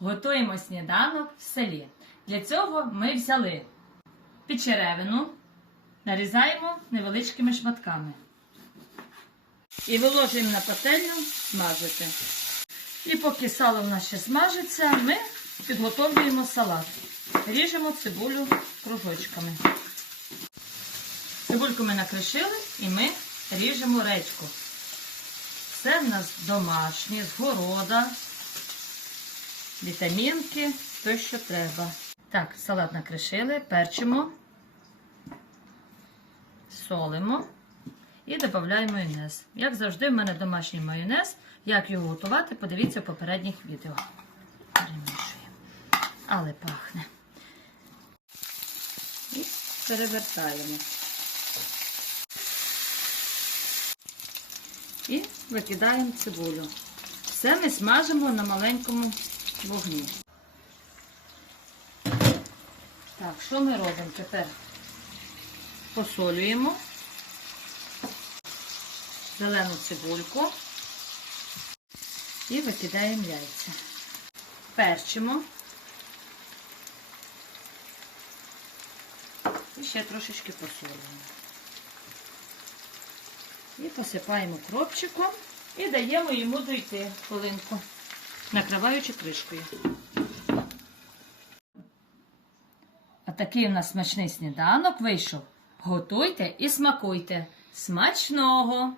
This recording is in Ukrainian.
Готуємо сніданок в селі. Для цього ми взяли печеревину, нарізаємо невеличкими шматками. І виложуємо на пательню смажити. І поки сало в нас ще смажиться, ми підготовлюємо салат. Ріжемо цибулю кружочками. Цибульку ми накришили і ми ріжемо редьку. Це в нас домашні, з города, вітамінки, то, що треба. Так, салат накришили, перчимо, солимо і додаємо майонез. Як завжди, в мене домашній майонез. Як його готувати, подивіться в попередніх відео. Перемішуємо. Але пахне. І перевертаємо. І викидаємо цибулю. Все ми смажимо на маленькому вогні. Так, що ми робимо тепер? Посолюємо зелену цибульку і викидаємо яйця. Перчимо. І ще трошечки посолюємо. І посипаємо кропчиком і даємо йому дойти хвилинку, накриваючи кришкою. А такий у нас смачний сніданок вийшов. Готуйте і смакуйте. Смачного!